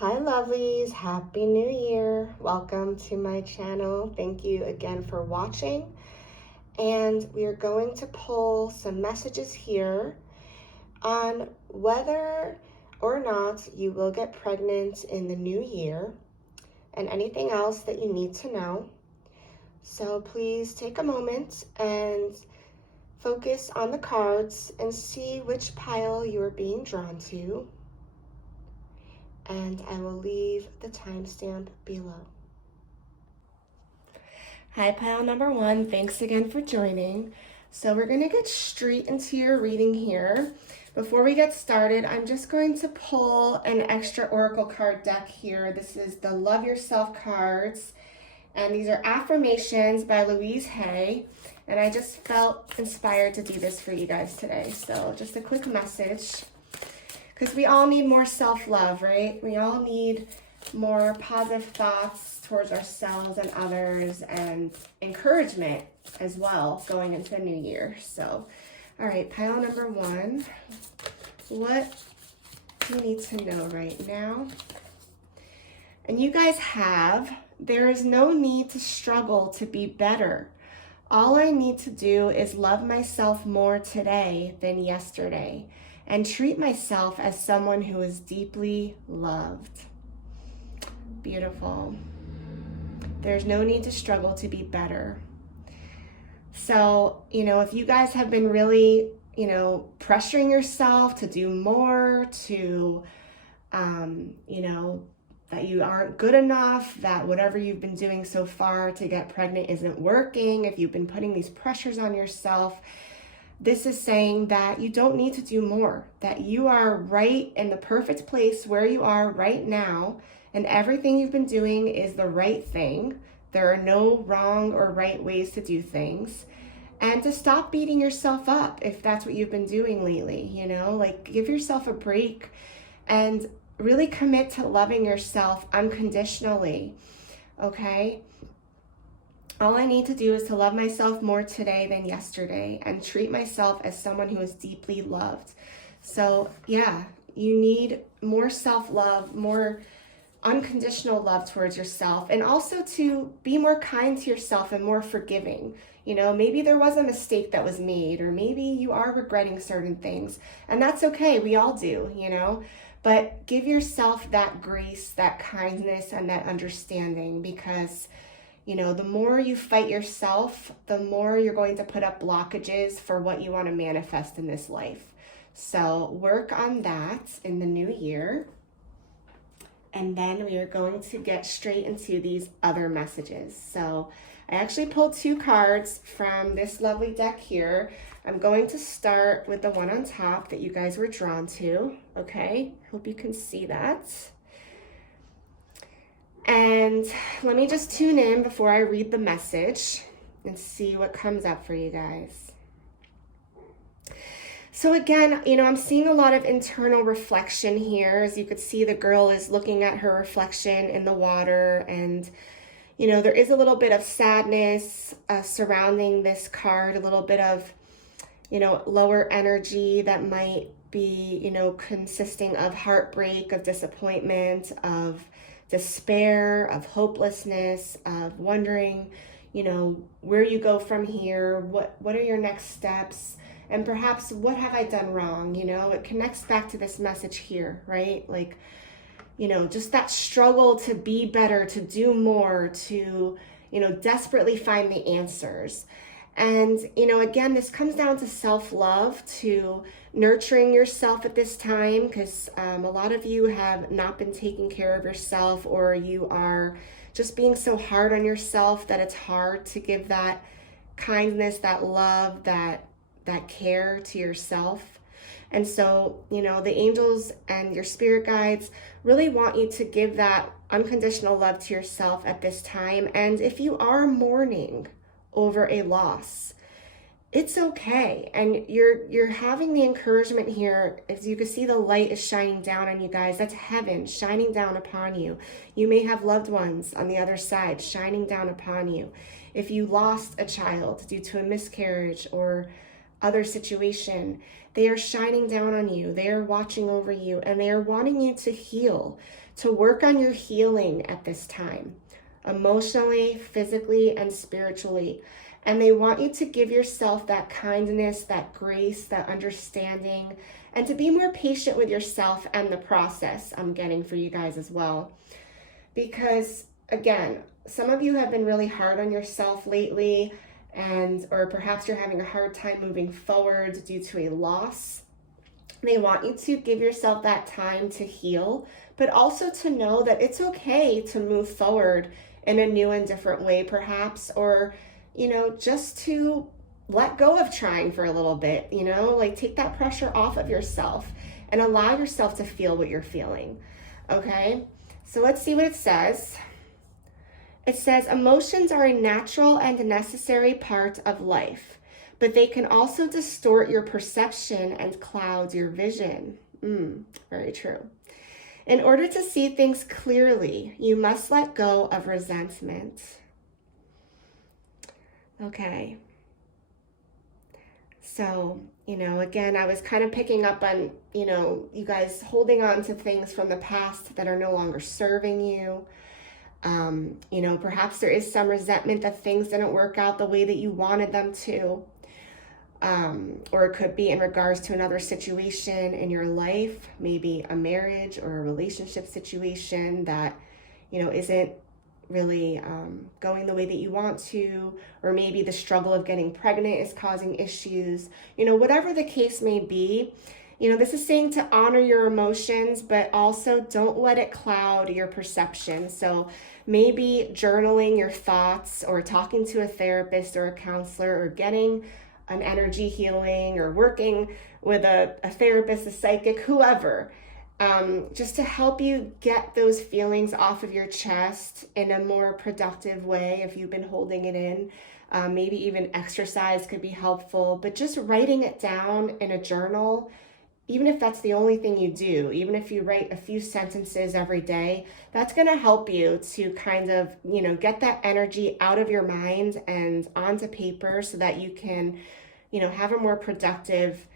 Hi lovelies, Happy New Year. Welcome to my channel. Thank you again for watching. And we are going to pull some messages here on whether or not you will get pregnant in the new year and anything else that you need to know. So please take a moment and focus on the cards and see which pile you are being drawn to. And I will leave the timestamp below. Hi, pile number one. Thanks again for joining. So we're going to get straight into your reading here. Before we get started, I'm just going to pull an extra oracle card deck here. This is the Love Yourself cards, and these are affirmations by Louise Hay. And I just felt inspired to do this for you guys today. So just a quick message. Because we all need more self-love, right? We all need more positive thoughts towards ourselves and others, and encouragement as well going into the new year. So, all right, pile number one. What do you need to know right now? And you guys have, there is no need to struggle to be better. All I need to do is love myself more today than yesterday, and treat myself as someone who is deeply loved. Beautiful. There's no need to struggle to be better. So, if you guys have been really, pressuring yourself to do more, to, that you aren't good enough, that whatever you've been doing so far to get pregnant isn't working, if you've been putting these pressures on yourself, this is saying that you don't need to do more, that you are right in the perfect place where you are right now, and everything you've been doing is the right thing. There are no wrong or right ways to do things. And to stop beating yourself up if that's what you've been doing lately, give yourself a break and really commit to loving yourself unconditionally, okay? All I need to do is to love myself more today than yesterday and treat myself as someone who is deeply loved. So yeah, you need more self-love, more unconditional love towards yourself, and also to be more kind to yourself and more forgiving. Maybe there was a mistake that was made, or maybe you are regretting certain things, and that's okay. We all do, but give yourself that grace, that kindness, and that understanding, because the more you fight yourself, the more you're going to put up blockages for what you want to manifest in this life. So work on that in the new year. And then we are going to get straight into these other messages. So I actually pulled two cards from this lovely deck here. I'm going to start with the one on top that you guys were drawn to. Okay, hope you can see that. And let me just tune in before I read the message and see what comes up for you guys. So again, I'm seeing a lot of internal reflection here. As you could see, the girl is looking at her reflection in the water, and there is a little bit of sadness surrounding this card, a little bit of lower energy that might be consisting of heartbreak, of disappointment, of despair, of hopelessness, of wondering, where you go from here, what are your next steps, and perhaps what have I done wrong? It connects back to this message here, right? Just that struggle to be better, to do more, to, desperately find the answers. And, again, this comes down to self-love, to nurturing yourself at this time, because a lot of you have not been taking care of yourself, or you are just being so hard on yourself that it's hard to give that kindness, that love, that care to yourself. And so, the angels and your spirit guides really want you to give that unconditional love to yourself at this time. And if you are mourning over a loss, it's okay. And you're having the encouragement here. As you can see, the light is shining down on you guys. That's heaven shining down upon you. You may have loved ones on the other side shining down upon you. If you lost a child due to a miscarriage, or other situation, they are shining down on you. They are watching over you, and they are wanting you to heal, to work on your healing at this time, emotionally, physically, and spiritually. And they want you to give yourself that kindness, that grace, that understanding, and to be more patient with yourself and the process I'm getting for you guys as well. Because again, some of you have been really hard on yourself lately, or perhaps you're having a hard time moving forward due to a loss. They want you to give yourself that time to heal, but also to know that it's okay to move forward in a new and different way, perhaps, or, just to let go of trying for a little bit, like take that pressure off of yourself and allow yourself to feel what you're feeling. Okay, so let's see what it says. It says, emotions are a natural and necessary part of life, but they can also distort your perception and cloud your vision. Very true. In order to see things clearly, you must let go of resentment. Okay. So, again, I was kind of picking up on, you guys holding on to things from the past that are no longer serving you. Perhaps there is some resentment that things didn't work out the way that you wanted them to. Or it could be in regards to another situation in your life, maybe a marriage or a relationship situation that, isn't really going the way that you want to, or maybe the struggle of getting pregnant is causing issues. Whatever the case may be, this is saying to honor your emotions, but also don't let it cloud your perception. So maybe journaling your thoughts, or talking to a therapist or a counselor, or getting an energy healing, or working with a therapist, a psychic, whoever, just to help you get those feelings off of your chest in a more productive way if you've been holding it in. Maybe even exercise could be helpful, but just writing it down in a journal, even if that's the only thing you do, even if you write a few sentences every day, that's going to help you to kind of, get that energy out of your mind and onto paper so that you can, have a more productive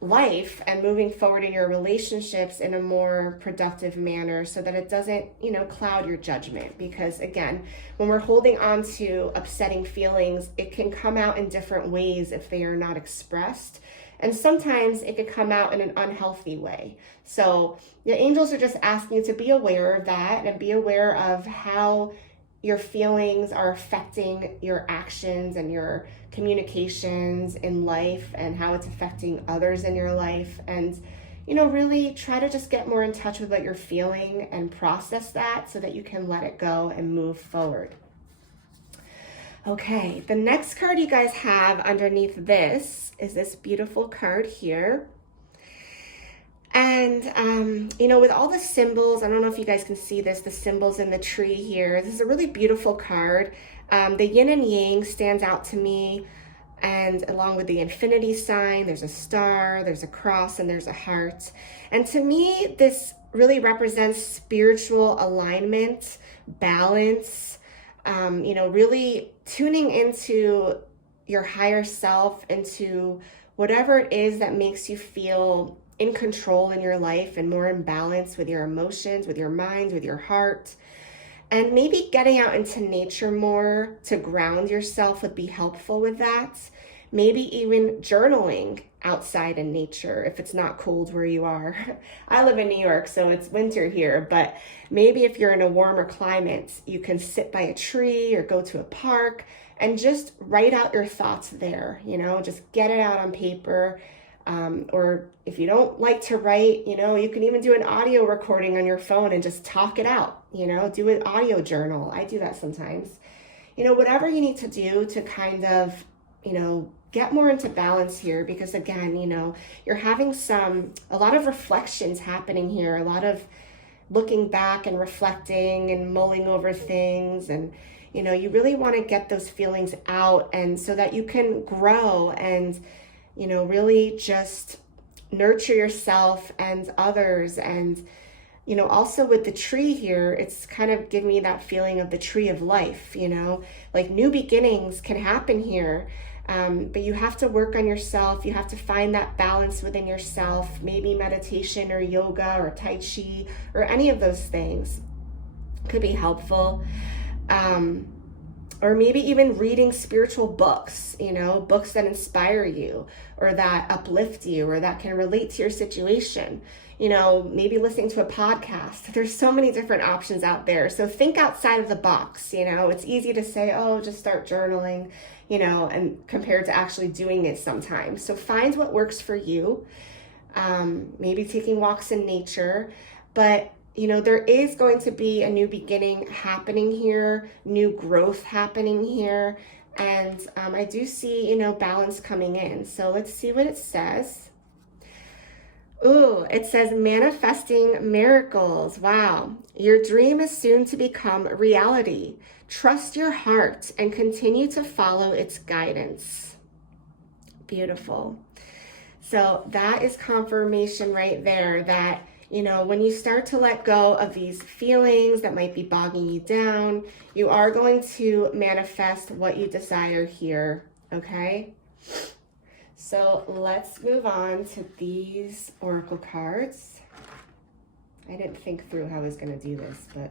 life and moving forward in your relationships in a more productive manner, so that it doesn't, cloud your judgment. Because again, when we're holding on to upsetting feelings, it can come out in different ways if they are not expressed. And sometimes it could come out in an unhealthy way. So the angels are just asking you to be aware of that and be aware of how your feelings are affecting your actions and your communications in life, and how it's affecting others in your life. And, really try to just get more in touch with what you're feeling and process that so that you can let it go and move forward. Okay, the next card you guys have underneath this is this beautiful card here. And, with all the symbols, I don't know if you guys can see this, the symbols in the tree here. This is a really beautiful card. The yin and yang stands out to me. And along with the infinity sign, there's a star, there's a cross, and there's a heart. And to me, this really represents spiritual alignment, balance, really tuning into your higher self, into whatever it is that makes you feel in control in your life and more in balance with your emotions, with your mind, with your heart. And maybe getting out into nature more to ground yourself would be helpful with that. Maybe even journaling outside in nature if it's not cold where you are. I live in New York, so it's winter here, but maybe if you're in a warmer climate, you can sit by a tree or go to a park and just write out your thoughts there, just get it out on paper. Or if you don't like to write, you can even do an audio recording on your phone and just talk it out, do an audio journal. I do that sometimes. Whatever you need to do to kind of, get more into balance here, because again, you're having a lot of reflections happening here, a lot of looking back and reflecting and mulling over things. And, you really want to get those feelings out, and so that you can grow and, really just nurture yourself and others. And, also with the tree here, it's kind of giving me that feeling of the tree of life, like new beginnings can happen here. But you have to work on yourself. You have to find that balance within yourself, maybe meditation or yoga or Tai Chi or any of those things could be helpful. Or maybe even reading spiritual books, books that inspire you or that uplift you or that can relate to your situation. Maybe listening to a podcast. There's so many different options out there. So think outside of the box. It's easy to say, oh, just start journaling, and compared to actually doing it sometimes. So find what works for you. Maybe taking walks in nature, but there is going to be a new beginning happening here, new growth happening here. And I do see, balance coming in. So let's see what it says. Ooh, it says manifesting miracles. Wow. Your dream is soon to become reality. Trust your heart and continue to follow its guidance. Beautiful. So that is confirmation right there that when you start to let go of these feelings that might be bogging you down, you are going to manifest what you desire here, okay? So let's move on to these oracle cards. I didn't think through how I was going to do this, but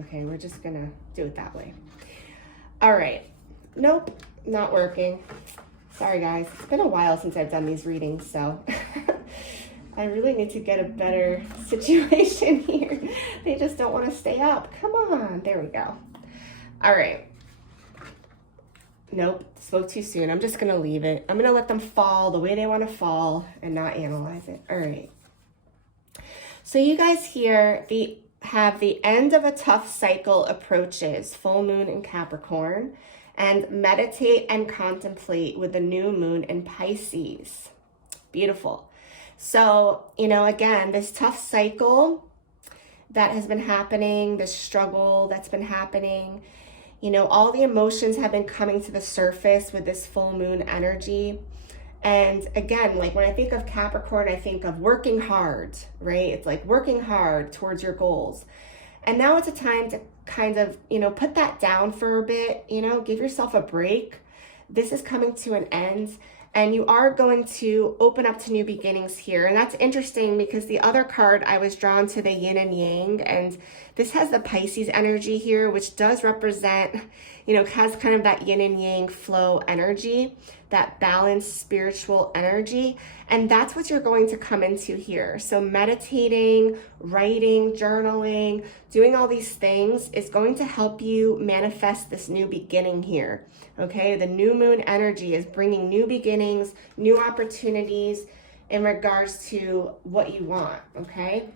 okay, we're just going to do it that way. All right. Nope, not working. Sorry, guys. It's been a while since I've done these readings, so... I really need to get a better situation here. They just don't want to stay up. Come on. There we go. All right. Nope. Spoke too soon. I'm just going to leave it. I'm going to let them fall the way they want to fall and not analyze it. All right. So you guys here have the end of a tough cycle approaches, full moon in Capricorn, and meditate and contemplate with the new moon in Pisces. Beautiful. So, again, this tough cycle that has been happening, this struggle that's been happening, all the emotions have been coming to the surface with this full moon energy. And again, like when I think of Capricorn, I think of working hard, right? It's like working hard towards your goals. And now it's a time to kind of, put that down for a bit, give yourself a break. This is coming to an end. And you are going to open up to new beginnings here. And that's interesting because the other card, I was drawn to the yin and yang. And this has the Pisces energy here, which does represent, has kind of that yin and yang flow energy, that balanced spiritual energy. And that's what you're going to come into here. So meditating, writing, journaling, doing all these things is going to help you manifest this new beginning here. Okay, the new moon energy is bringing new beginnings, new opportunities in regards to what you want, okay?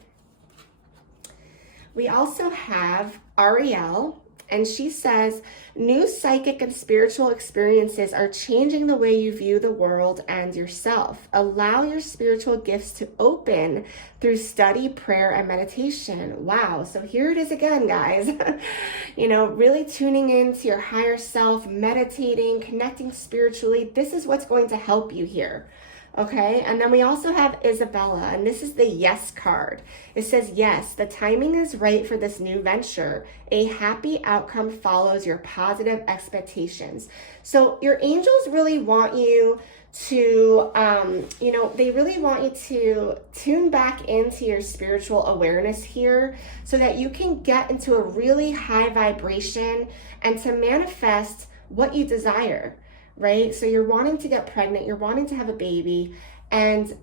We also have Ariel, and she says, new psychic and spiritual experiences are changing the way you view the world and yourself. Allow your spiritual gifts to open through study, prayer, and meditation. Wow. So here it is again, guys. Really tuning into your higher self, meditating, connecting spiritually. This is what's going to help you here. Okay, and then we also have Isabella, and this is the yes card. It says, yes, the timing is right for this new venture. A happy outcome follows your positive expectations. So your angels really want you to, they really want you to tune back into your spiritual awareness here so that you can get into a really high vibration and to manifest what you desire. Right? So you're wanting to get pregnant, you're wanting to have a baby, and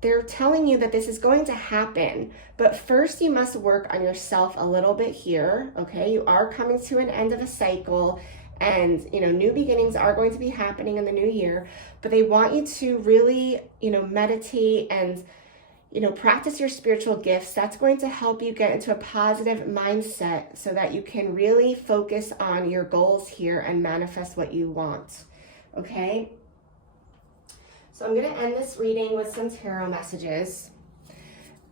they're telling you that this is going to happen. But first you must work on yourself a little bit here. Okay? You are coming to an end of a cycle, and new beginnings are going to be happening in the new year, but they want you to really, meditate and practice your spiritual gifts. That's going to help you get into a positive mindset so that you can really focus on your goals here and manifest what you want. Okay, so I'm going to end this reading with some tarot messages,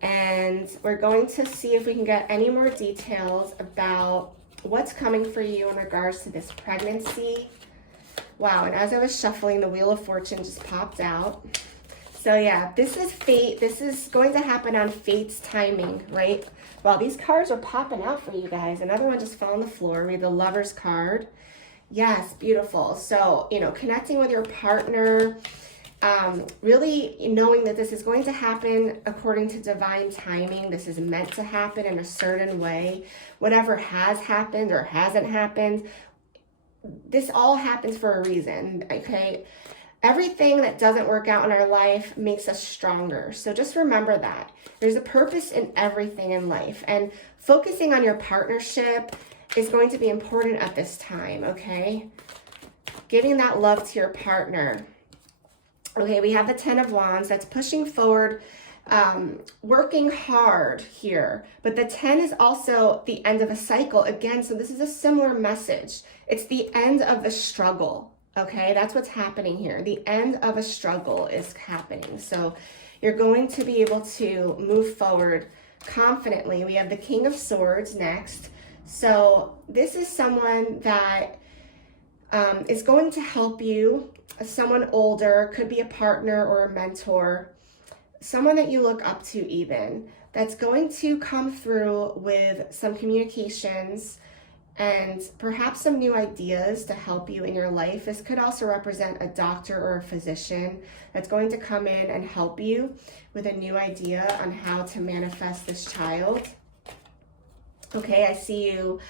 and we're going to see if we can get any more details about what's coming for you in regards to this pregnancy. Wow, and as I was shuffling, the Wheel of Fortune just popped out. So yeah, this is fate. This is going to happen on fate's timing, right? Well, these cards are popping out for you guys. Another one just fell on the floor. We have the Lover's card. Yes, beautiful. So, connecting with your partner, really knowing that this is going to happen according to divine timing. This is meant to happen in a certain way. Whatever has happened or hasn't happened, this all happens for a reason, okay? Everything that doesn't work out in our life makes us stronger. So just remember that. There's a purpose in everything in life. And focusing on your partnership is going to be important at this time, okay? Giving that love to your partner. Okay, we have the 10 of Wands. That's pushing forward, working hard here. But the 10 is also the end of a cycle. Again, so this is a similar message. It's the end of the struggle. Okay, that's what's happening here. The end of a struggle is happening. So you're going to be able to move forward confidently. We have the King of Swords next. So this is someone that is going to help you. Someone older, could be a partner or a mentor, someone that you look up to even, that's going to come through with some communications and perhaps some new ideas to help you in your life. This could also represent a doctor or a physician that's going to come in and help you with a new idea on how to manifest this child. Okay, I see you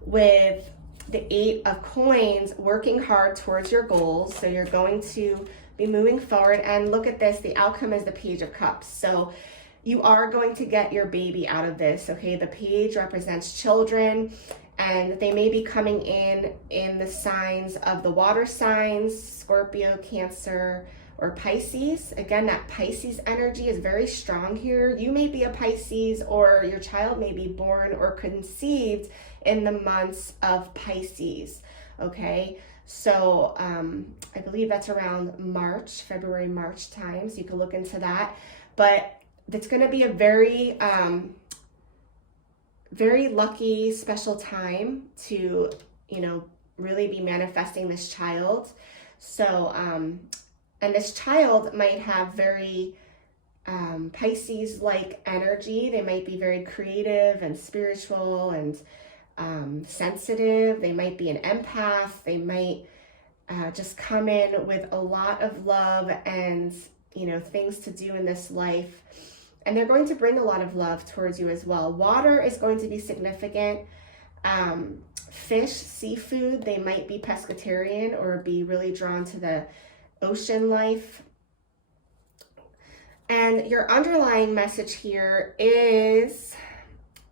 with the 8 of Coins, working hard towards your goals. So you're going to be moving forward. And look at this, the outcome is the Page of Cups. So you are going to get your baby out of this, okay? The page represents children, and they may be coming in the signs of the water signs, Scorpio, Cancer, or Pisces. Again, that Pisces energy is very strong here. You may be a Pisces, or your child may be born or conceived in the months of Pisces, okay? So I believe that's around March, February, March time, so you can look into that. But it's going to be a very, very lucky, special time to, really be manifesting this child. So, and this child might have very Pisces-like energy. They might be very creative and spiritual and sensitive. They might be an empath. They might just come in with a lot of love and, things to do in this life. And they're going to bring a lot of love towards you as well. Water is going to be significant. Fish, seafood, they might be pescatarian or be really drawn to the ocean life. And your underlying message here is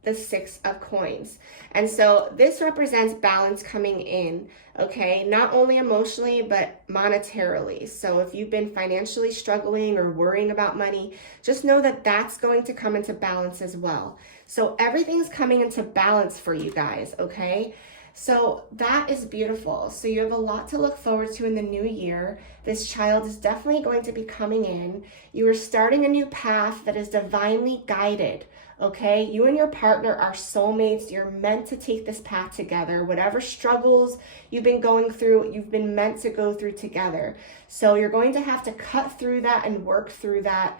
the 6 of Coins. And so this represents balance coming in, okay? Not only emotionally, but monetarily. So if you've been financially struggling or worrying about money, just know that that's going to come into balance as well. So everything's coming into balance for you guys, okay? So that is beautiful. So you have a lot to look forward to in the new year. This child is definitely going to be coming in. You are starting a new path that is divinely guided. Okay, you and your partner are soulmates. You're meant to take this path together. Whatever struggles you've been going through, you've been meant to go through together. So you're going to have to cut through that and work through that.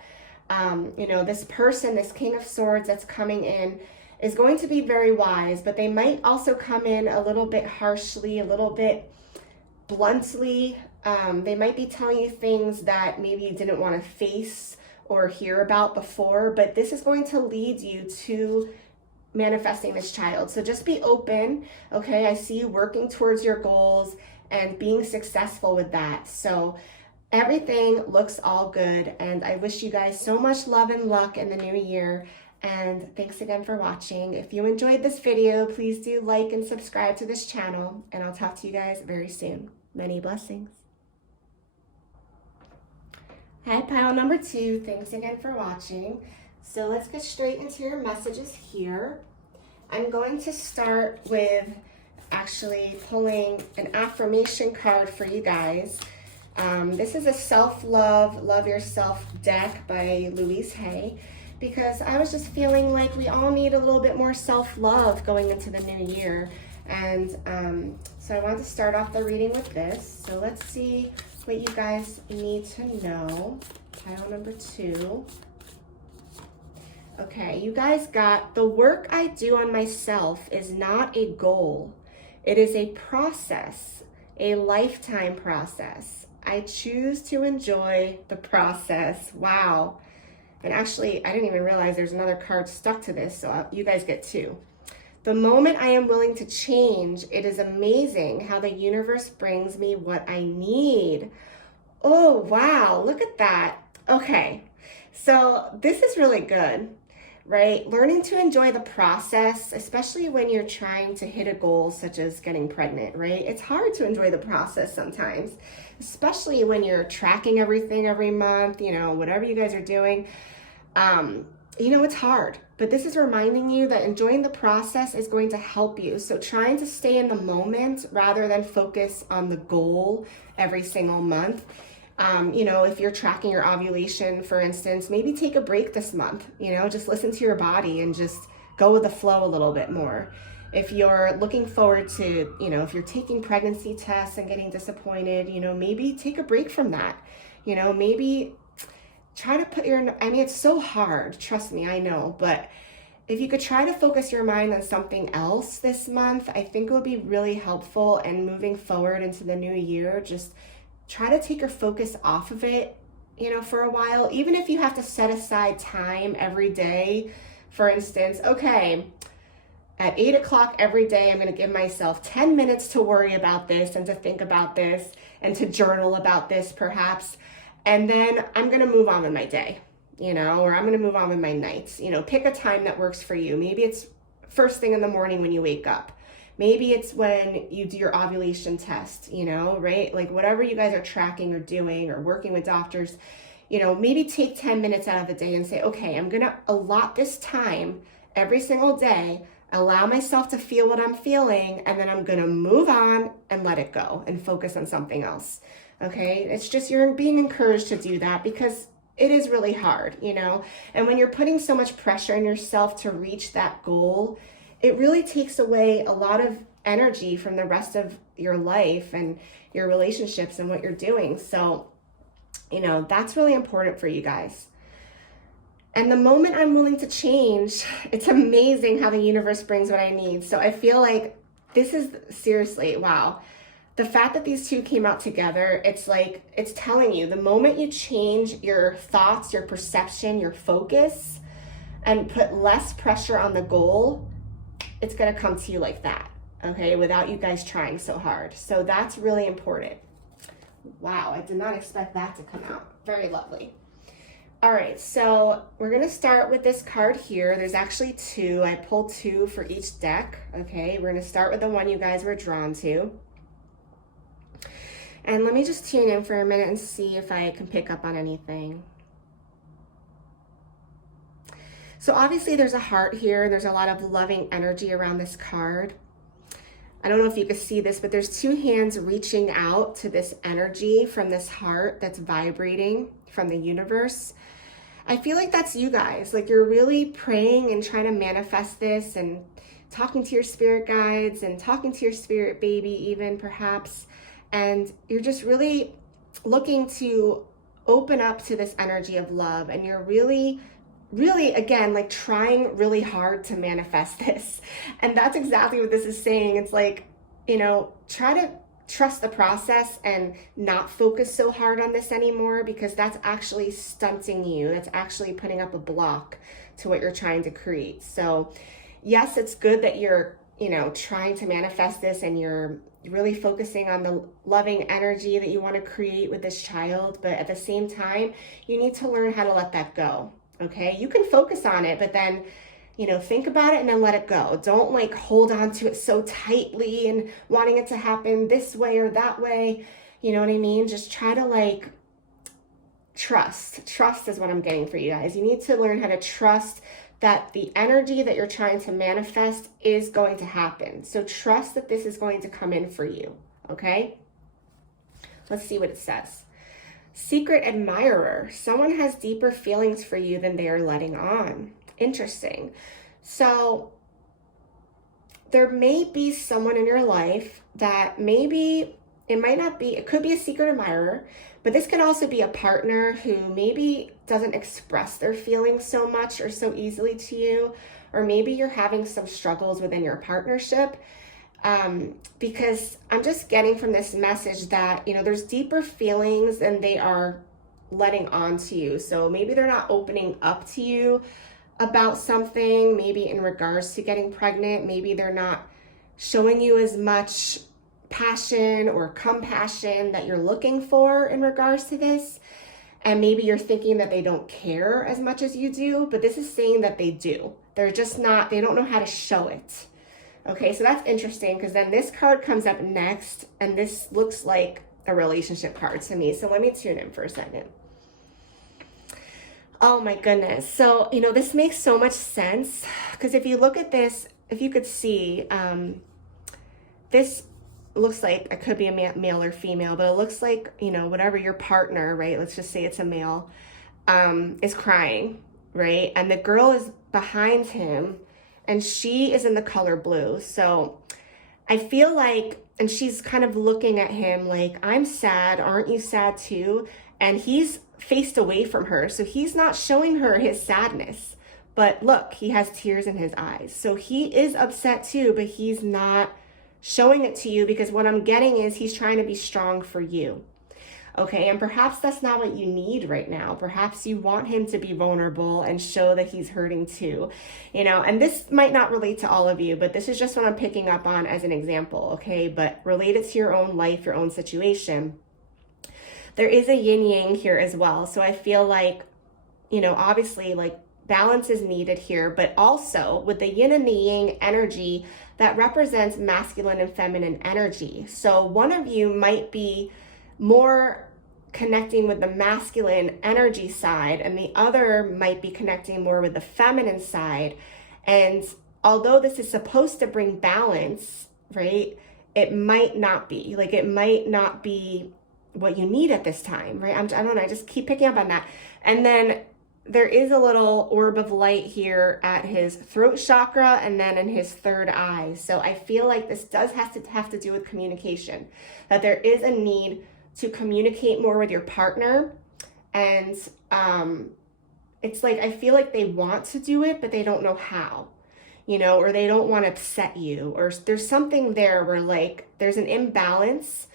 This person, this King of Swords that's coming in, is going to be very wise, but they might also come in a little bit harshly, a little bit bluntly. They might be telling you things that maybe you didn't want to face or hear about before, but this is going to lead you to manifesting this child. So just be open, okay? I see you working towards your goals and being successful with that. So everything looks all good, and I wish you guys so much love and luck in the new year. And thanks again for watching. If you enjoyed this video, please do like and subscribe to this channel, and I'll talk to you guys very soon. Many blessings. Hi, pile number 2. Thanks again for watching. So let's get straight into your messages here. I'm going to start with actually pulling an affirmation card for you guys. This is a self-love, love yourself deck by Louise Hay, because I was just feeling like we all need a little bit more self-love going into the new year. And so I wanted to start off the reading with this. So let's see what you guys need to know. Pile number 2. Okay, you guys got, the work I do on myself is not a goal. It is a process. a lifetime process. I choose to enjoy the process. Wow. And actually, I didn't even realize there's another card stuck to this, so you guys get two. The moment I am willing to change, it is amazing how the universe brings me what I need. Oh, wow, look at that. Okay, so this is really good, right? Learning to enjoy the process, especially when you're trying to hit a goal such as getting pregnant, right? It's hard to enjoy the process sometimes, especially when you're tracking everything every month, whatever you guys are doing. It's hard, but this is reminding you that enjoying the process is going to help you. So trying to stay in the moment rather than focus on the goal every single month. If you're tracking your ovulation, for instance, maybe take a break this month, just listen to your body and just go with the flow a little bit more. If you're looking forward to, if you're taking pregnancy tests and getting disappointed, maybe take a break from that, maybe try to put it's so hard, trust me, I know, but if you could try to focus your mind on something else this month, I think it would be really helpful. And moving forward into the new year, just try to take your focus off of it, for a while, even if you have to set aside time every day. For instance, okay, at 8 o'clock every day, I'm going to give myself 10 minutes to worry about this and to think about this and to journal about this perhaps. And then I'm going to move on with my day, or I'm going to move on with my nights. Pick a time that works for you. Maybe it's first thing in the morning when you wake up. Maybe it's when you do your ovulation test, right? Like whatever you guys are tracking or doing or working with doctors, maybe take 10 minutes out of the day and say, okay, I'm going to allot this time every single day, allow myself to feel what I'm feeling, and then I'm going to move on and let it go and focus on something else. Okay, it's just you're being encouraged to do that because it is really hard, and when you're putting so much pressure on yourself to reach that goal, it really takes away a lot of energy from the rest of your life and your relationships and what you're doing. So, that's really important for you guys. And the moment I'm willing to change, it's amazing how the universe brings what I need. So I feel like this is seriously, wow. The fact that these two came out together, it's like, it's telling you the moment you change your thoughts, your perception, your focus, and put less pressure on the goal, it's going to come to you like that, okay, without you guys trying so hard. So that's really important. Wow, I did not expect that to come out. Very lovely. All right, so we're going to start with this card here. There's actually two. I pulled two for each deck, okay? We're going to start with the one you guys were drawn to. And let me just tune in for a minute and see if I can pick up on anything. So obviously there's a heart here. There's a lot of loving energy around this card. I don't know if you can see this, but there's two hands reaching out to this energy from this heart that's vibrating from the universe. I feel like that's you guys. Like you're really praying and trying to manifest this and talking to your spirit guides and talking to your spirit baby even perhaps. And you're just really looking to open up to this energy of love. And you're really, again, like trying really hard to manifest this. And that's exactly what this is saying. It's like, try to trust the process and not focus so hard on this anymore, because that's actually stunting you. That's actually putting up a block to what you're trying to create. So yes, it's good that you're, trying to manifest this and you're really focusing on the loving energy that you want to create with this child. But at the same time, you need to learn how to let that go. Okay. You can focus on it, but then, think about it and then let it go. Don't like hold on to it so tightly and wanting it to happen this way or that way. You know what I mean? Just try to trust. Trust is what I'm getting for you guys. You need to learn how to trust that the energy that you're trying to manifest is going to happen. So trust that this is going to come in for you. Okay. Let's see what it says. Secret admirer. Someone has deeper feelings for you than they are letting on. Interesting. So there may be someone in your life that maybe it could be a secret admirer, but this could also be a partner who maybe doesn't express their feelings so much or so easily to you, or maybe you're having some struggles within your partnership. Because I'm just getting from this message that, there's deeper feelings and they are letting on to you. So maybe they're not opening up to you about something, maybe in regards to getting pregnant. Maybe they're not showing you as much passion or compassion that you're looking for in regards to this. And maybe you're thinking that they don't care as much as you do, but this is saying that they do. They're just not, they don't know how to show it. Okay, so that's interesting, because then this card comes up next, and this looks like a relationship card to me. So let me tune in for a second. Oh my goodness. So, this makes so much sense, because if you look at this, if you could see, this looks like it could be a male or female, but it looks like, whatever your partner, right? Let's just say it's a male, is crying, right? And the girl is behind him, and she is in the color blue. So I feel like, and she's kind of looking at him like, I'm sad, aren't you sad too? And he's faced away from her, so he's not showing her his sadness. But look, he has tears in his eyes. So he is upset too, but he's not showing it to you, because what I'm getting is he's trying to be strong for you. Okay, and perhaps that's not what you need right now. Perhaps you want him to be vulnerable and show that he's hurting too, and this might not relate to all of you, but this is just what I'm picking up on as an example, okay? But relate it to your own life, your own situation. There is a yin-yang here as well. So I feel like, obviously, like, balance is needed here, but also with the yin and the yang energy that represents masculine and feminine energy. So one of you might be more connecting with the masculine energy side, and the other might be connecting more with the feminine side. And although this is supposed to bring balance, right, it might not be. Like, it might not be what you need at this time, right? I don't know, I just keep picking up on that. And then there is a little orb of light here at his throat chakra and then in his third eye. So I feel like this does have to do with communication, that there is a need to communicate more with your partner. And it's like, I feel like they want to do it, but they don't know how, or they don't want to upset you, or there's something there where, like, there's an imbalance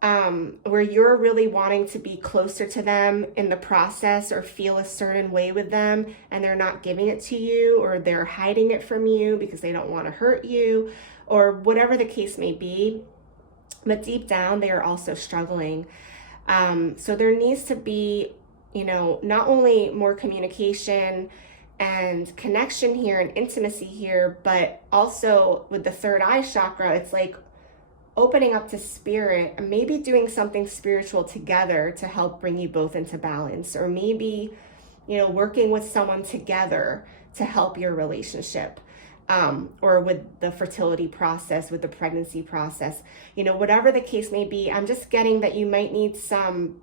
where you're really wanting to be closer to them in the process, or feel a certain way with them, and they're not giving it to you, or they're hiding it from you because they don't want to hurt you, or whatever the case may be. But deep down, they are also struggling. So there needs to be, not only more communication and connection here and intimacy here, but also with the third eye chakra, it's like opening up to spirit and maybe doing something spiritual together to help bring you both into balance, or maybe, working with someone together to help your relationship, or with the fertility process, with the pregnancy process, whatever the case may be. I'm just getting that you might need some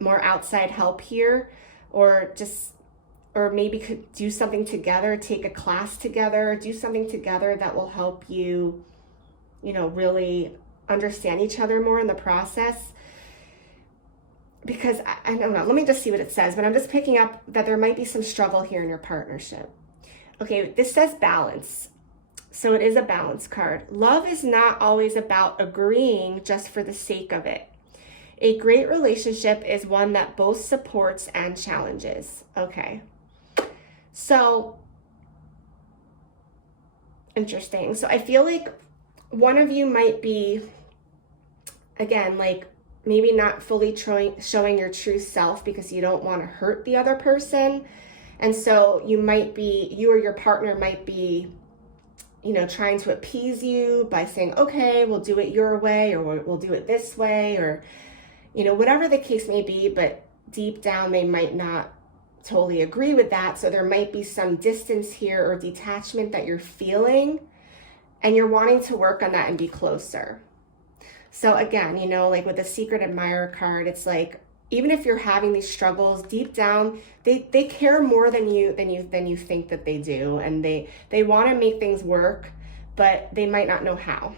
more outside help here, or maybe could do something together, take a class together, do something together that will help you, really understand each other more in the process. Because I don't know, let me just see what it says, but I'm just picking up that there might be some struggle here in your partnership. Okay, this says balance. So it is a balance card. Love is not always about agreeing just for the sake of it. A great relationship is one that both supports and challenges. Okay. So, interesting. So I feel like one of you might be, again, like, maybe not fully showing your true self because you don't want to hurt the other person. And so you or your partner might be, trying to appease you by saying, okay, we'll do it your way, or we'll do it this way, or, whatever the case may be. But deep down, they might not totally agree with that. So there might be some distance here or detachment that you're feeling, and you're wanting to work on that and be closer. So again, like with the Secret Admirer card, it's like, even if you're having these struggles deep down, they care more than you think that they do, and they want to make things work, but they might not know how.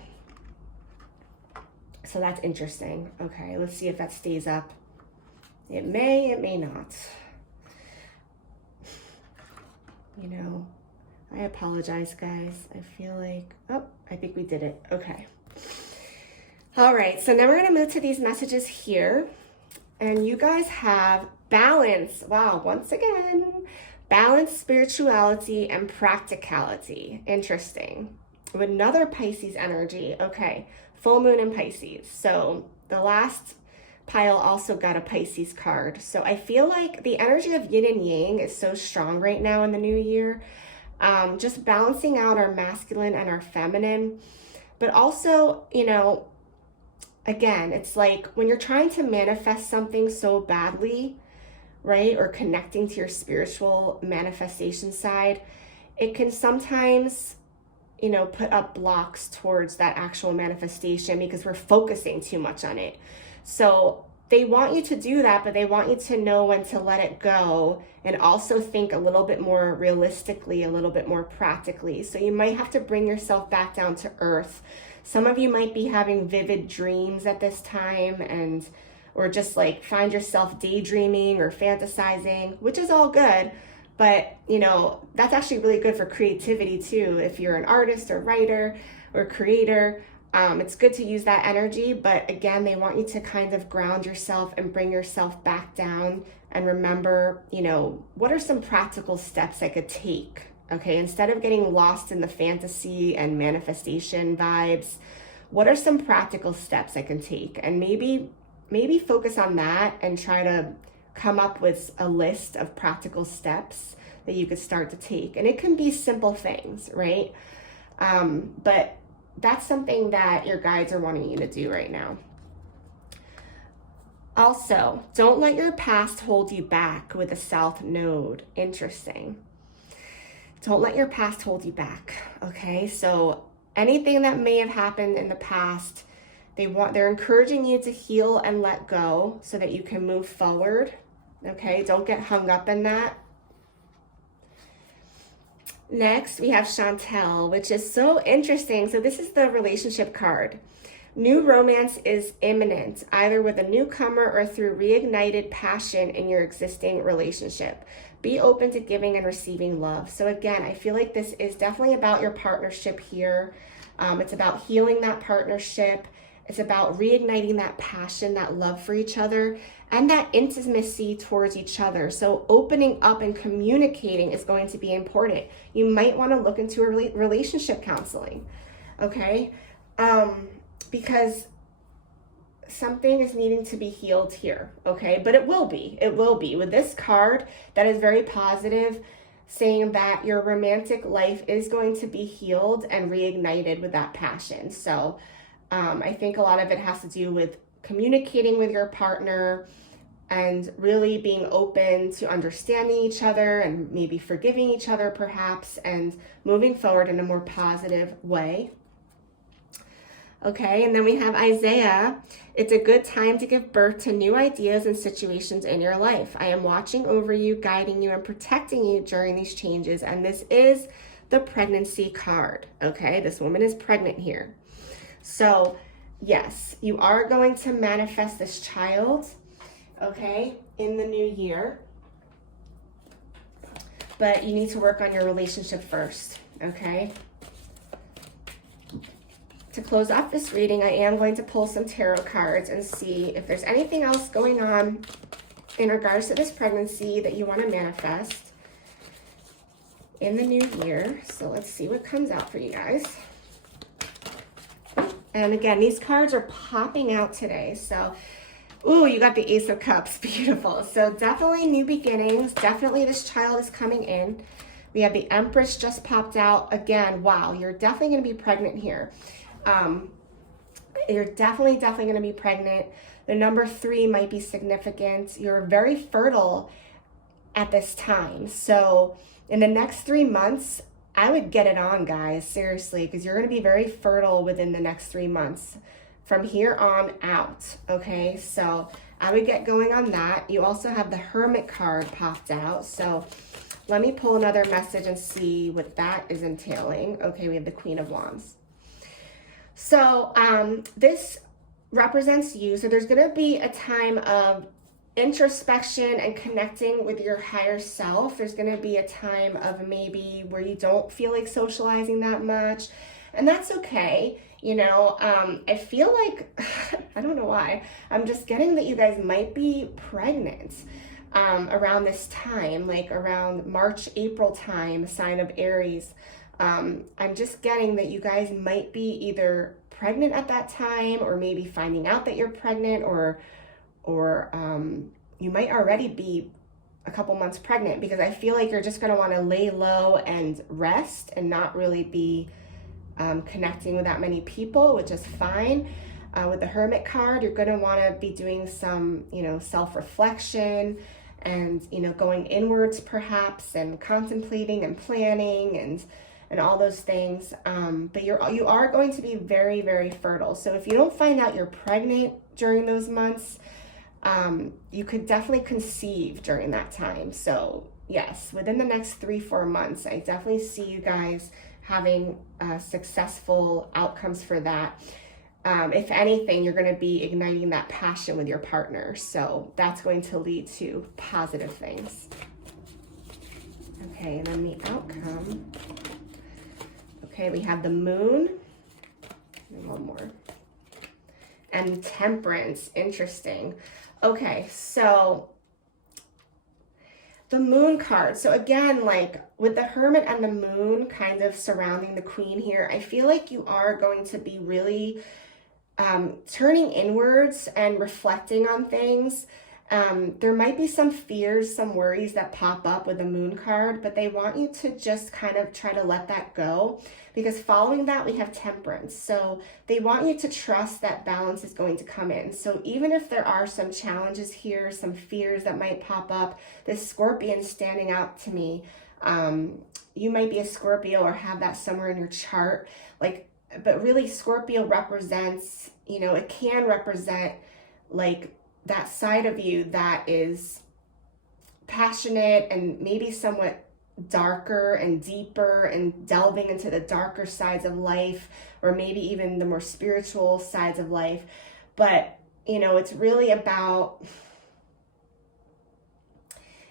So that's interesting. Okay, let's see if that stays up. It may not. I apologize, guys. I feel like, oh, I think we did it. Okay. All right, so now we're gonna move to these messages here. And you guys have balance. Wow, once again, balance, spirituality, and practicality. Interesting. With another Pisces energy. Okay, full moon in Pisces. So the last pile also got a Pisces card. So I feel like the energy of yin and yang is so strong right now in the new year. Just balancing out our masculine and our feminine. But also, you know, again, it's like when you're trying to manifest something so badly, right? Or connecting to your spiritual manifestation side, it can sometimes, you know, put up blocks towards that actual manifestation because we're focusing too much on it. So they want you to do that, but they want you to know when to let it go and also think a little bit more realistically, a little bit more practically. So you might have to bring yourself back down to earth. Some of you might be having vivid dreams at this time, or just like find yourself daydreaming or fantasizing, which is all good. But, you know, that's actually really good for creativity too. If you're an artist or writer or creator, it's good to use that energy. But again, they want you to kind of ground yourself and bring yourself back down and remember, you know, what are some practical steps I could take? Okay, instead of getting lost in the fantasy and manifestation vibes, what are some practical steps I can take? And maybe focus on that and try to come up with a list of practical steps that you could start to take. And it can be simple things, right? But that's something that your guides are wanting you to do right now. Also, don't let your past hold you back with the South Node. Interesting. Don't let your past hold you back, okay? So anything that may have happened in the past, they're encouraging you to heal and let go so that you can move forward, okay? Don't get hung up in that. Next, we have Chantel, which is so interesting. So this is the relationship card. New romance is imminent, either with a newcomer or through reignited passion in your existing relationship. Be open to giving and receiving love. So again, I feel like this is definitely about your partnership here. It's about healing that partnership. It's about reigniting that passion, that love for each other, and that intimacy towards each other. So opening up and communicating is going to be important. You might want to look into a relationship counseling, okay? Because something is needing to be healed here, okay? But it will be with this card that is very positive, saying that your romantic life is going to be healed and reignited with that passion. So I think a lot of it has to do with communicating with your partner and really being open to understanding each other and maybe forgiving each other perhaps, and moving forward in a more positive way. Okay, and then we have Isaiah. It's a good time to give birth to new ideas and situations in your life. I am watching over you, guiding you, and protecting you during these changes. And this is the pregnancy card. Okay, this woman is pregnant here. So yes, you are going to manifest this child, okay, in the new year. But you need to work on your relationship first, okay? To close off this reading, I am going to pull some tarot cards and see if there's anything else going on in regards to this pregnancy that you want to manifest in the new year. So let's see what comes out for you guys. And again, these cards are popping out today. So, ooh, you got the Ace of Cups. Beautiful. So definitely new beginnings. Definitely this child is coming in. We have the Empress just popped out. Again, wow, you're definitely going to be pregnant here. You're definitely going to be pregnant. The number 3 might be significant. You're very fertile at this time. So in the next 3 months, I would get it on, guys, seriously, because you're going to be very fertile within the next 3 months from here on out. Okay, so I would get going on that. You also have the Hermit card popped out. So let me pull another message and see what that is entailing. Okay, we have the Queen of Wands. So this represents you. So there's going to be a time of introspection and connecting with your higher self. There's going to be a time of maybe where you don't feel like socializing that much, and that's okay. You know, I feel like, I don't know why, I'm just getting that you guys might be pregnant around this time, like around March, April time, sign of Aries. I'm just getting that you guys might be either pregnant at that time, or maybe finding out that you're pregnant, or you might already be a couple months pregnant, because I feel like you're just going to want to lay low and rest and not really be connecting with that many people, which is fine. With the Hermit card, you're going to want to be doing some, you know, self-reflection and, you know, going inwards perhaps, and contemplating and planning and all those things. But you are going to be very, very fertile. So if you don't find out you're pregnant during those months, you could definitely conceive during that time. So yes, within the next 3-4 months, I definitely see you guys having successful outcomes for that. If anything, you're going to be igniting that passion with your partner. So that's going to lead to positive things. Okay, and then the outcome. Okay, we have the Moon. And one more. And Temperance. Interesting. Okay, so the Moon card. So again, like with the Hermit and the Moon kind of surrounding the Queen here, I feel like you are going to be really turning inwards and reflecting on things. There might be some fears, some worries that pop up with the Moon card, but they want you to just kind of try to let that go, because following that we have Temperance. So they want you to trust that balance is going to come in. So even if there are some challenges here, some fears that might pop up, this Scorpion standing out to me. You might be a Scorpio or have that somewhere in your chart, like, but really Scorpio represents, you know, it can represent like that side of you that is passionate and maybe somewhat darker and deeper and delving into the darker sides of life, or maybe even the more spiritual sides of life. But, you know, it's really about,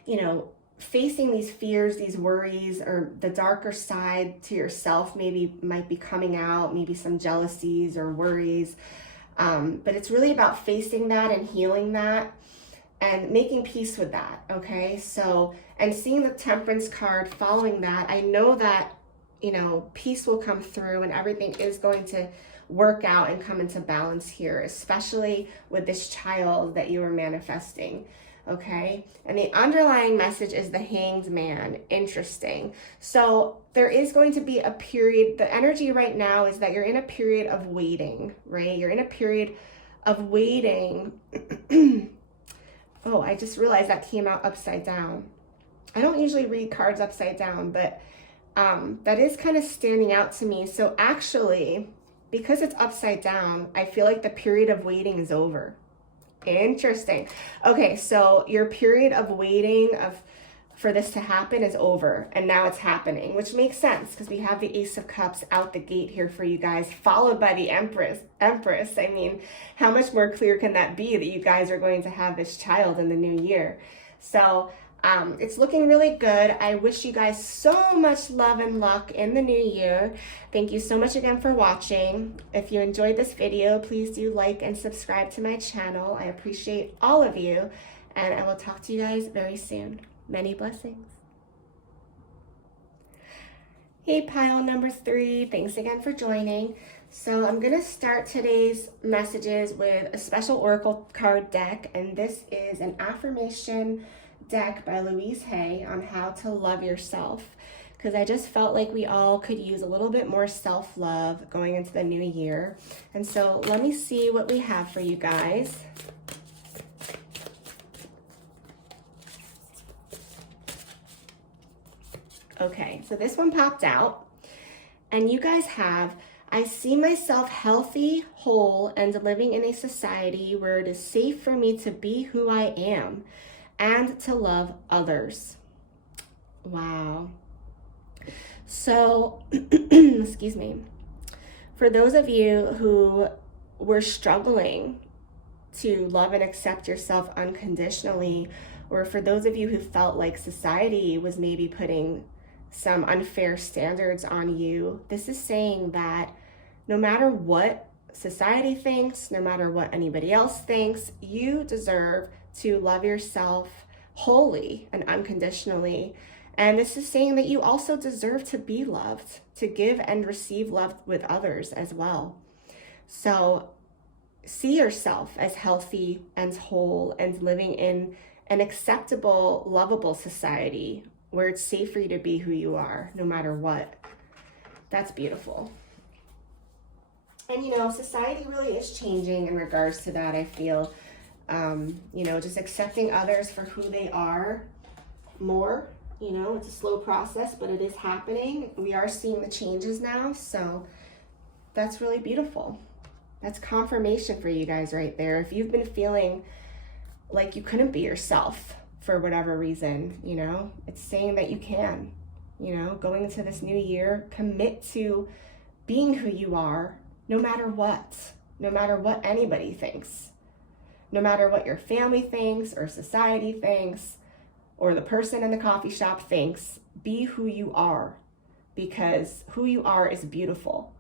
you know, facing these fears, these worries, or the darker side to yourself maybe might be coming out, maybe some jealousies or worries. But it's really about facing that and healing that and making peace with that, okay? So, and seeing the Temperance card following that, I know that, you know, peace will come through and everything is going to work out and come into balance here, especially with this child that you are manifesting, okay? And the underlying message is the Hanged Man. Interesting. So there is going to be a period, the energy right now is that you're in a period of waiting, right? You're in a period of waiting. Oh, I just realized that came out upside down. I don't usually read cards upside down, but that is kind of standing out to me. So actually, because it's upside down, I feel like the period of waiting is over. Interesting. Okay, so your period of waiting for this to happen is over, and now it's happening, which makes sense because we have the Ace of Cups out the gate here for you guys, followed by the Empress. I mean, how much more clear can that be that you guys are going to have this child in the new year? So it's looking really good. I wish you guys so much love and luck in the new year. Thank you so much again for watching. If you enjoyed this video, please do like and subscribe to my channel. I appreciate all of you, and I will talk to you guys very soon. Many blessings. Hey, pile number 3, thanks again for joining. So I'm going to start today's messages with a special oracle card deck, and this is an affirmation deck by Louise Hay on how to love yourself, because I just felt like we all could use a little bit more self-love going into the new year. And so let me see what we have for you guys. Okay, so this one popped out, and you guys have, I see myself healthy, whole, and living in a society where it is safe for me to be who I am and to love others. Wow. So, excuse me. For those of you who were struggling to love and accept yourself unconditionally, or for those of you who felt like society was maybe putting some unfair standards on you, this is saying that no matter what society thinks, no matter what anybody else thinks, you deserve to love yourself wholly and unconditionally. And this is saying that you also deserve to be loved, to give and receive love with others as well. So see yourself as healthy and whole and living in an acceptable, lovable society where it's safe for you to be who you are, no matter what. That's beautiful. And, society really is changing in regards to that, I feel. Just accepting others for who they are more. It's a slow process, but it is happening. We are seeing the changes now, so that's really beautiful. That's confirmation for you guys right there. If you've been feeling like you couldn't be yourself for whatever reason, it's saying that you can, going into this new year, commit to being who you are, no matter what anybody thinks, no matter what your family thinks or society thinks or the person in the coffee shop thinks. Be who you are, because who you are is beautiful.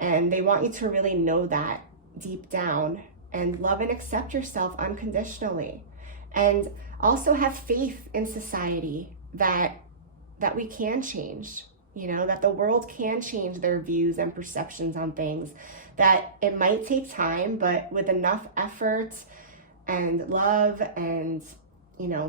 And they want you to really know that deep down and love and accept yourself unconditionally. And also have faith in society that we can change, that the world can change their views and perceptions on things, that it might take time, but with enough effort and love and,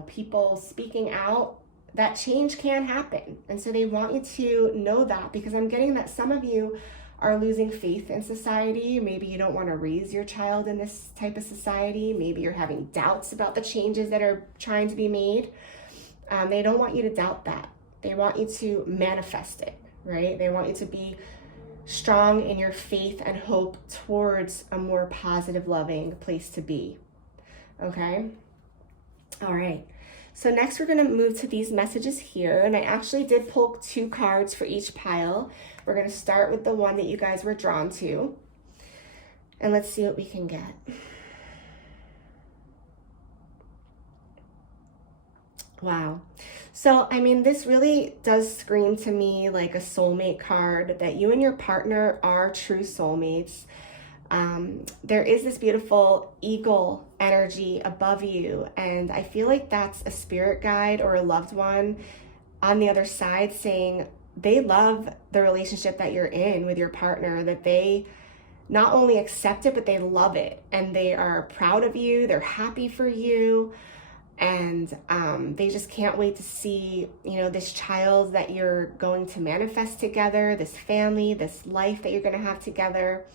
people speaking out, that change can happen. And so they want you to know that, because I'm getting that some of you are losing faith in society. Maybe you don't want to raise your child in this type of society. Maybe you're having doubts about the changes that are trying to be made. They don't want you to doubt that. They want you to manifest it, right? They want you to be strong in your faith and hope towards a more positive, loving place to be. Okay? All right. So next we're going to move to these messages here. And I actually did pull 2 cards for each pile. We're going to start with the one that you guys were drawn to. And let's see what we can get. Wow. So, this really does scream to me like a soulmate card, that you and your partner are true soulmates. There is this beautiful eagle energy above you, and I feel like that's a spirit guide or a loved one on the other side saying they love the relationship that you're in with your partner, that they not only accept it, but they love it, and they are proud of you, they're happy for you, and they just can't wait to see, this child that you're going to manifest together, this family, this life that you're going to have together.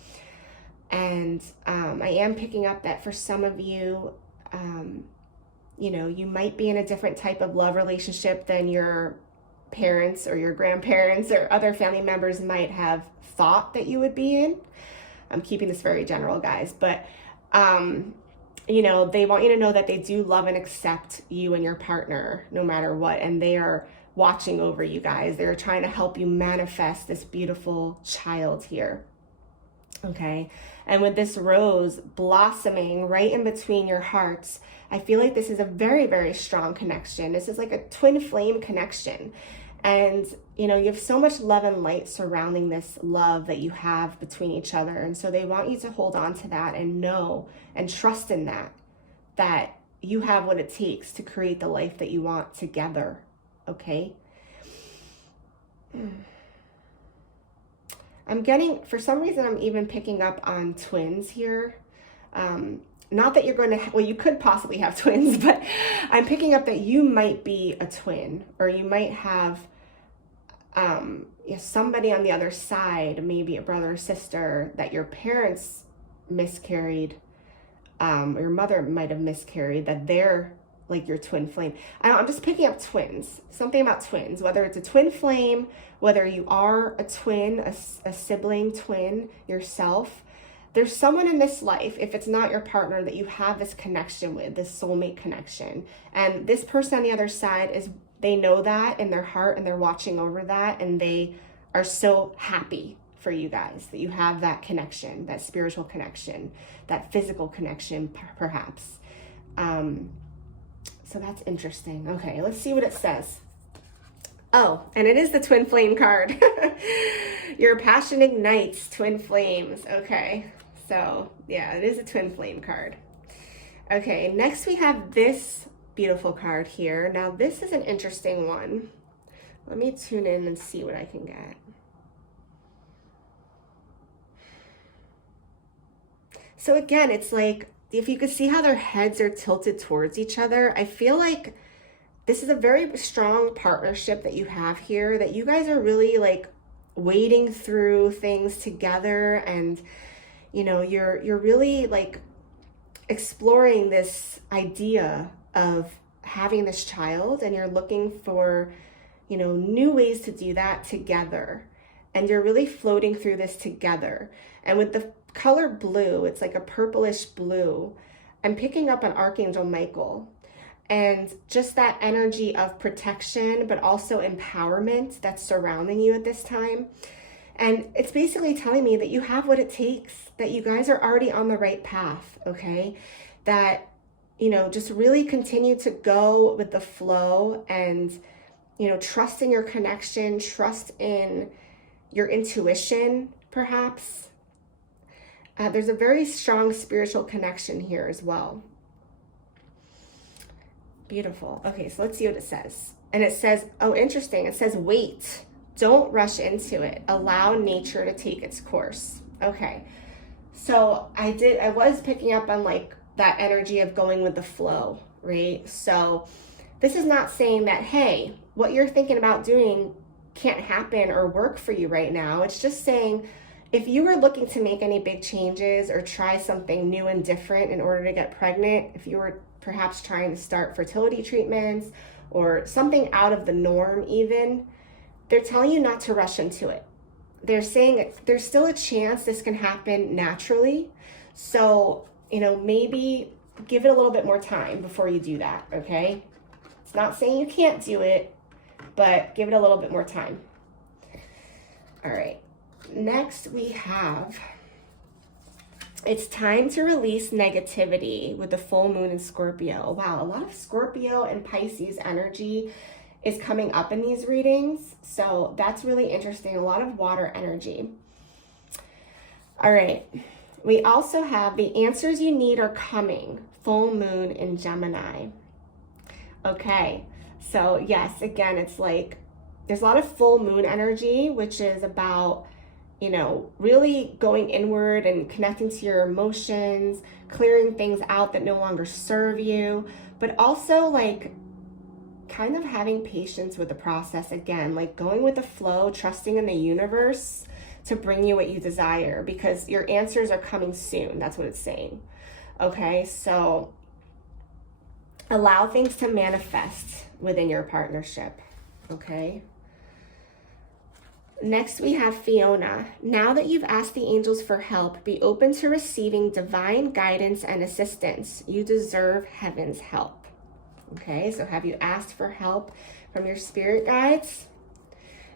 And I am picking up that for some of you, you might be in a different type of love relationship than your parents or your grandparents or other family members might have thought that you would be in. I'm keeping this very general, guys, but they want you to know that they do love and accept you and your partner no matter what, and they are watching over you guys. They're trying to help you manifest this beautiful child here. Okay, and with this rose blossoming right in between your hearts, I feel like this is a very, very strong connection. This is like a twin flame connection. And, you have so much love and light surrounding this love that you have between each other. And so they want you to hold on to that and know and trust in that you have what it takes to create the life that you want together. Okay? I'm getting, for some reason, I'm even picking up on twins here. Not that you're going to, well, you could possibly have twins, but I'm picking up that you might be a twin, or you might have somebody on the other side, maybe a brother or sister, that your parents miscarried, or your mother might have miscarried, that they're like your twin flame. I'm just picking up twins, something about twins, whether it's a twin flame, whether you are a twin, a sibling twin yourself. There's someone in this life, if it's not your partner, that you have this connection with, this soulmate connection. And this person on the other side they know that in their heart, and they're watching over that, and they are so happy for you guys, that you have that connection, that spiritual connection, that physical connection, perhaps. So that's interesting. Okay, let's see what it says. Oh, and it is the twin flame card. Your passion ignites twin flames. Okay, so yeah, it is a twin flame card. Okay, next we have this beautiful card here. Now this is an interesting one. Let me tune in and see what I can get. So again, it's like, if you could see how their heads are tilted towards each other, I feel like this is a very strong partnership that you have here, that you guys are really like wading through things together, and you know, you're really like exploring this idea of having this child, and you're looking for, you know, new ways to do that together, and you're really floating through this together. And with the color blue, it's like a purplish blue, I'm picking up on Archangel Michael, and just that energy of protection, but also empowerment that's surrounding you at this time. And it's basically telling me that you have what it takes, that you guys are already on the right path, okay? That, you know, just really continue to go with the flow, and, you know, trust in your connection, trust in your intuition, perhaps. There's a very strong spiritual connection here as well. Beautiful. Okay, so let's see what it says. And it says, oh, interesting. It says, wait, don't rush into it. Allow nature to take its course. Okay. So I was picking up on like that energy of going with the flow, right? So this is not saying that, hey, what you're thinking about doing can't happen or work for you right now. It's just saying, if you were looking to make any big changes or try something new and different in order to get pregnant, if you were perhaps trying to start fertility treatments or something out of the norm even, they're telling you not to rush into it. They're saying there's still a chance this can happen naturally. So, you know, maybe give it a little bit more time before you do that, okay? It's not saying you can't do it, but give it a little bit more time. All right. Next we have, it's time to release negativity with the full moon in Scorpio. Wow, a lot of Scorpio and Pisces energy is coming up in these readings. So that's really interesting. A lot of water energy. All right. We also have the answers you need are coming. Full moon in Gemini. Okay. So yes, again, it's like there's a lot of full moon energy, which is about, you know, really going inward and connecting to your emotions, clearing things out that no longer serve you, but also like kind of having patience with the process again, like going with the flow, trusting in the universe to bring you what you desire, because your answers are coming soon. That's what it's saying. Okay, so allow things to manifest within your partnership. Okay. Next, we have Fiona. Now that you've asked the angels for help, be open to receiving divine guidance and assistance. You deserve heaven's help. Okay, so have you asked for help from your spirit guides?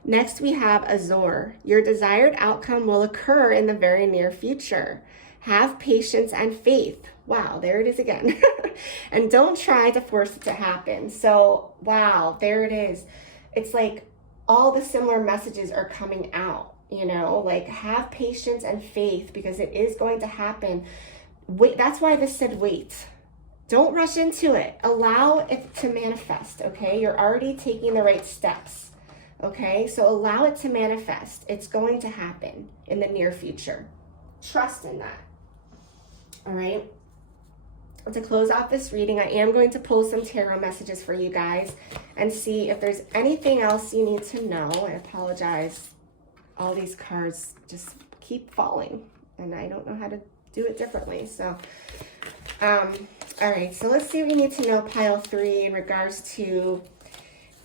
Next, we have Azor. Your desired outcome will occur in the very near future. Have patience and faith. Wow, there it is again. And don't try to force it to happen. So, wow, there it is. It's like all the similar messages are coming out, you know, like have patience and faith because it is going to happen. Wait, that's why this said wait. Don't rush into it. Allow it to manifest, okay? You're already taking the right steps, okay? So allow it to manifest. It's going to happen in the near future. Trust in that, all right? To close out this reading, I am going to pull some tarot messages for you guys and see if there's anything else you need to know. I apologize. All these cards just keep falling and I don't know how to do it differently. So, all right, so let's see what we need to know, pile 3, in regards to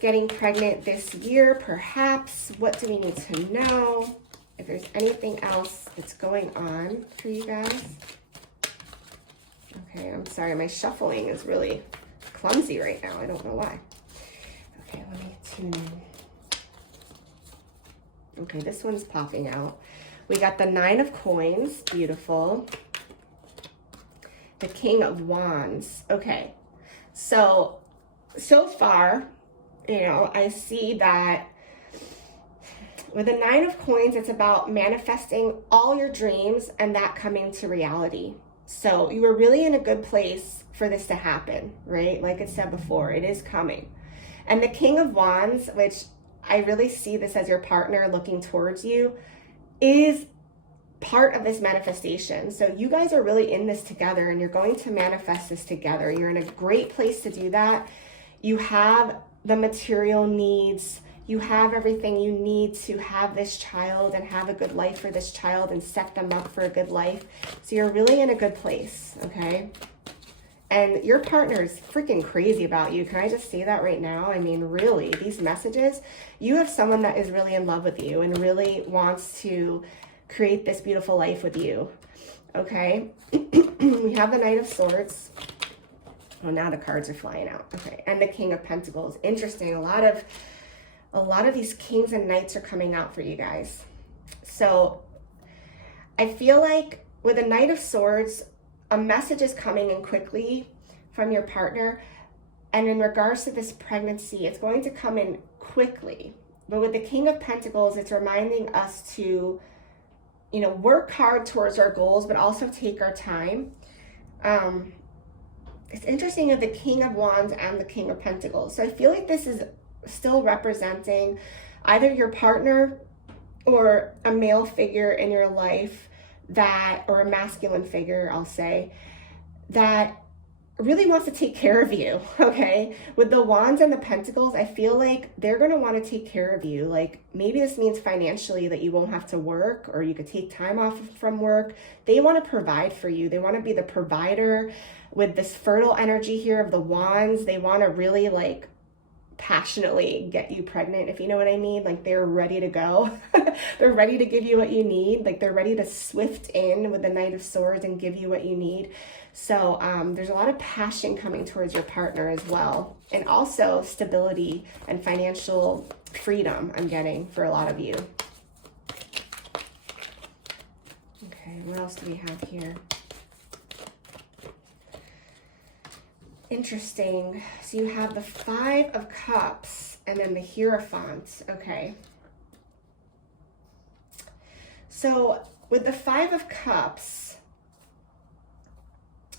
getting pregnant this year, perhaps. What do we need to know? If there's anything else that's going on for you guys. Okay, I'm sorry, my shuffling is really clumsy right now. I don't know why. Okay, let me tune in. Okay, this one's popping out. We got the 9 of Coins, beautiful. The King of Wands. Okay, so far, I see that with the 9 of Coins, it's about manifesting all your dreams and that coming to reality. So you were really in a good place for this to happen, right? Like I said before, it is coming. And the King of Wands, which I really see this as your partner looking towards you, is part of this manifestation. So you guys are really in this together, and you're going to manifest this together. You're in a great place to do that. You have the material needs. You have everything you need to have this child and have a good life for this child and set them up for a good life. So you're really in a good place, okay? And your partner is freaking crazy about you. Can I just say that right now? I mean, really, these messages, you have someone that is really in love with you and really wants to create this beautiful life with you, okay? We have the Knight of Swords. Oh, now the cards are flying out. Okay, and the King of Pentacles. Interesting. A lot of these kings and knights are coming out for you guys. So I feel like with the Knight of Swords, a message is coming in quickly from your partner. And in regards to this pregnancy, it's going to come in quickly. But with the King of Pentacles, it's reminding us to, work hard towards our goals, but also take our time. It's interesting of the King of Wands and the King of Pentacles. So I feel like this is still representing either your partner or a male figure in your life or a masculine figure, I'll say, that really wants to take care of you, okay? With the Wands and the Pentacles, I feel like they're going to want to take care of you. Like maybe this means financially that you won't have to work, or you could take time off from work. They want to provide for you. They want to be the provider. With this fertile energy here of the Wands, they want to really passionately get you pregnant, if you know what I mean. Like they're ready to go. They're ready to give you what you need. Like they're ready to swift in with the Knight of Swords and give you what you need. So there's a lot of passion coming towards your partner as well. And also stability and financial freedom I'm getting for a lot of you. Okay, what else do we have here? Interesting. So you have the 5 of Cups and then the Hierophant. Okay. So with the 5 of Cups,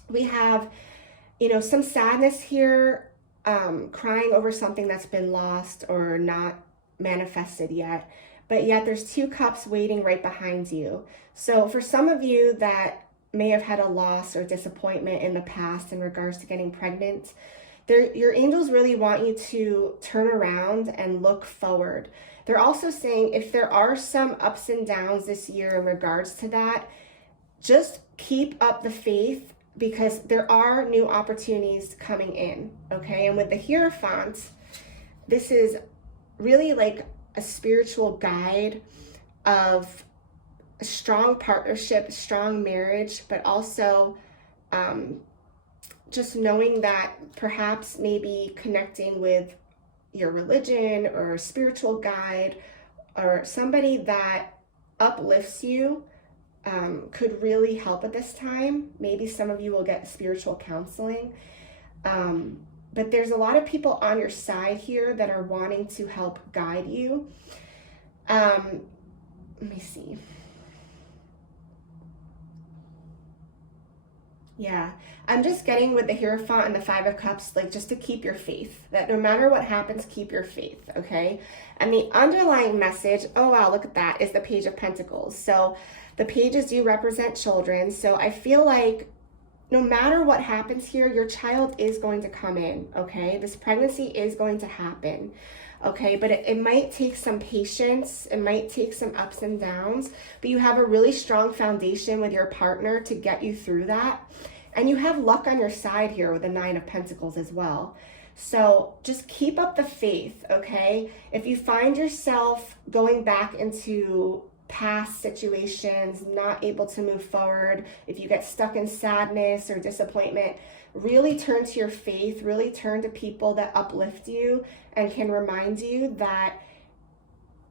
we have, some sadness here, crying over something that's been lost or not manifested yet. But yet there's 2 cups waiting right behind you. So for some of you that may have had a loss or disappointment in the past in regards to getting pregnant, your angels really want you to turn around and look forward. They're also saying if there are some ups and downs this year in regards to that, just keep up the faith, because there are new opportunities coming in, okay? And with the Hierophant, this is really like a spiritual guide of a strong partnership, strong marriage, but also just knowing that perhaps maybe connecting with your religion or a spiritual guide or somebody that uplifts you could really help at this time. Maybe some of you will get spiritual counseling. But there's a lot of people on your side here that are wanting to help guide you. Let me see. Yeah, I'm just getting with the Hierophant and the 5 of Cups, like just to keep your faith, that no matter what happens, keep your faith, okay? And the underlying message, oh wow, look at that, is the Page of Pentacles. So the pages do represent children. So I feel like no matter what happens here, your child is going to come in, okay? This pregnancy is going to happen, okay? But it might take some patience. It might take some ups and downs, but you have a really strong foundation with your partner to get you through that. And you have luck on your side here with the 9 of Pentacles as well. So just keep up the faith, okay? If you find yourself going back into past situations, not able to move forward, if you get stuck in sadness or disappointment, really turn to your faith, really turn to people that uplift you and can remind you that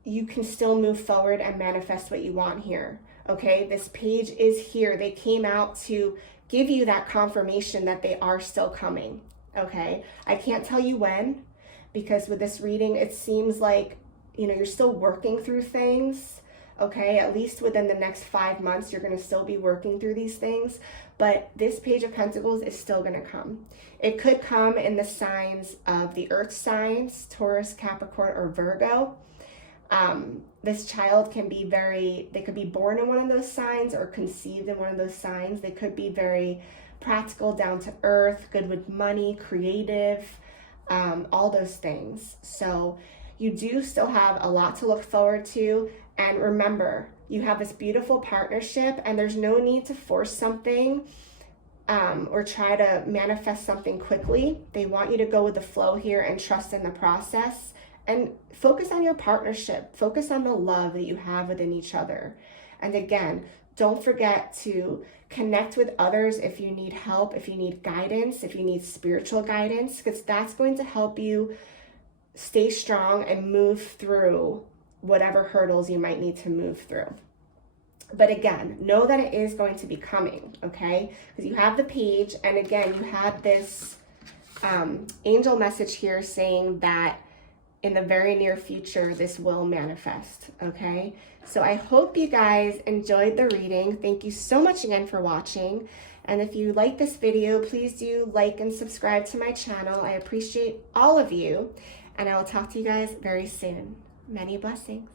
you can still move forward and manifest what you want here. Okay, this page is here. They came out to give you that confirmation that they are still coming. Okay, I can't tell you when, because with this reading, it seems like, you know, you're still working through things. Okay, at least within the next 5 months, you're going to still be working through these things. But this Page of Pentacles is still going to come. It could come in the signs of the earth signs, Taurus, Capricorn, or Virgo. This child can be they could be born in one of those signs or conceived in one of those signs. They could be very practical, down to earth, good with money, creative, all those things. So you do still have a lot to look forward to. And remember, you have this beautiful partnership, and there's no need to force something or try to manifest something quickly. They want you to go with the flow here and trust in the process. And focus on your partnership. Focus on the love that you have within each other. And again, don't forget to connect with others if you need help, if you need guidance, if you need spiritual guidance, because that's going to help you stay strong and move through whatever hurdles you might need to move through. But again, know that it is going to be coming, okay? Because you have the page, and again, you had this angel message here saying that in the very near future, this will manifest, okay? So I hope you guys enjoyed the reading. Thank you so much again for watching. And if you like this video, please do like and subscribe to my channel. I appreciate all of you. And I will talk to you guys very soon. Many blessings.